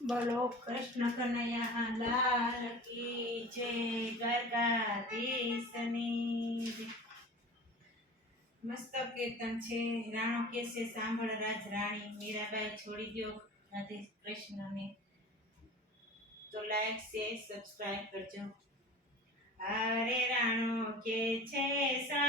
બોલો કૃષ્ણ કનૈયા લાલ કી જય જય. મસ્ત કીર્તન છે, રાણો કે છે, સાંભળ રાજ રાણી, મીરાબાઈ છોડી દો રાધે કૃષ્ણને તો લાઈક છે સબસ્ક્રાઇબ કરજો અરે રાણો કે છે સાંભળ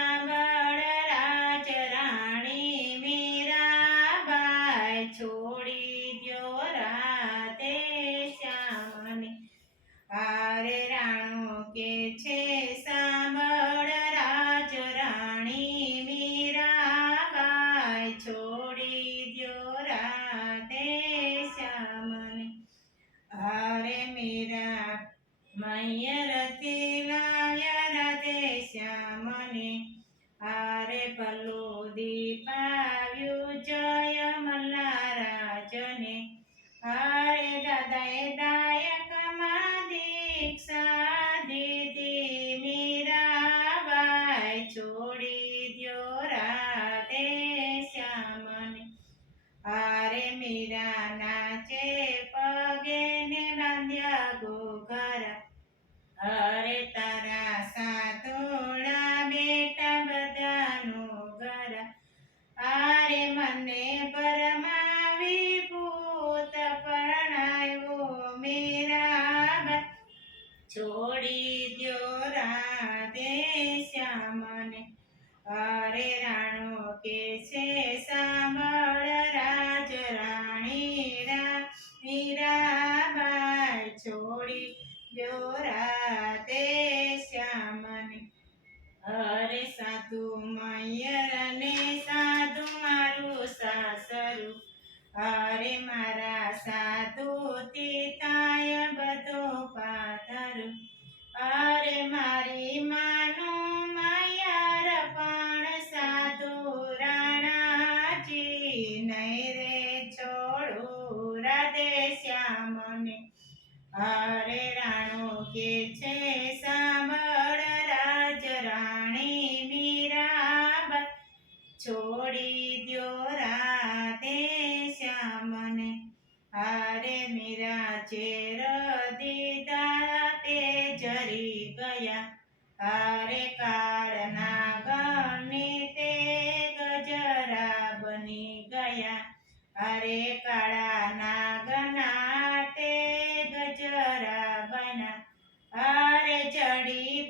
અરે રાણો કે છે સાંભળ, રાજ રાણી મીરાબાઈ છોડી દ્યો રાધે શ્યામને. હારે મીરા, મૈયરથી લાવ્યા રાતે શ્યામને. હારે પલ્લો દીપાવ્યું જય અરે સાધુ મયર ને સાધુ મારું સાસરું. અરે મારા સાધુ તીતાય બધો પાથરું. અરે મારી માનું માયર પણ સાધુ રાણાજી નહીં રે, છોડું રાધે શ્યામને. અરે અરે જડી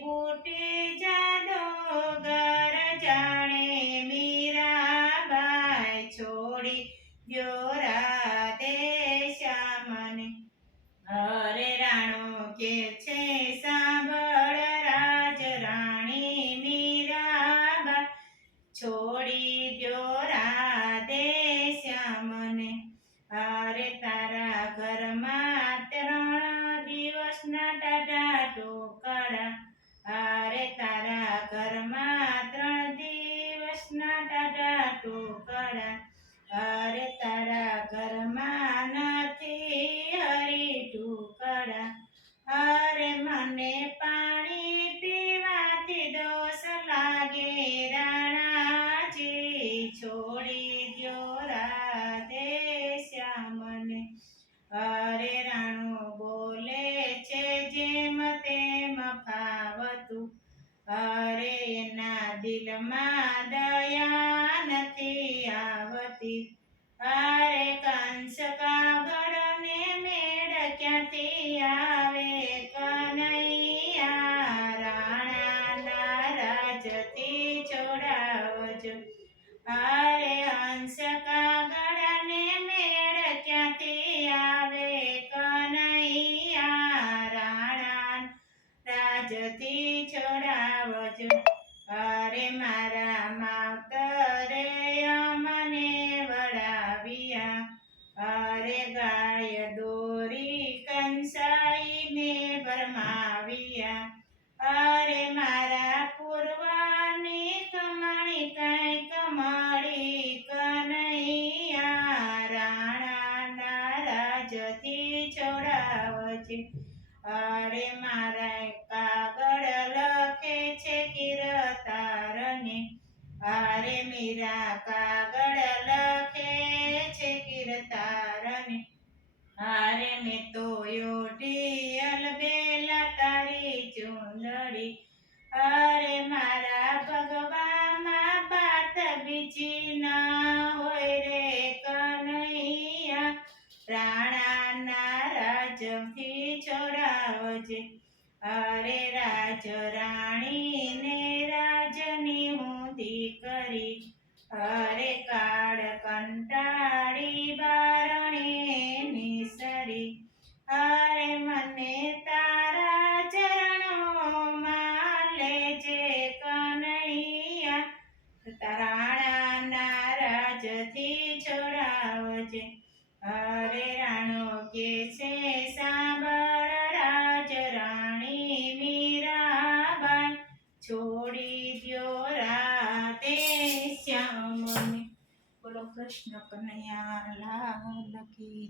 有哥儿来。આવતી અરે કંસ કાગળ ને મેળ ક્યાંથી આવે? કનૈયા રાણાના રાજથી છોડાવજો અરે હંસ કાગળ ને મેળ ક્યાંથી આવે? કનૈયા રાણા રાજથી છોડાવજો અરે મારા દોરી કંસાઈને ભરમાવ્યા. અરે મારા પૂર્વાની કમાણી કઈ કમળી કનૈયા. રાણાના રાજથી છોડાવજે. અરે મારા કાગળ લખે છે કિરતારને. અરે મીરા કાગળ રાણાના રાજથી છોડાવજે. અરે રાજ રાણીને રાજની હું કરી. અરે કાળ કંટાળી બારણે નિસરી અરે મને તારા ચરણોમાં લેજે કનૈયા. તારાણાના રાજથી છોડાવજે. અરે કૃષ્ણ કનૈયા લાલ કી.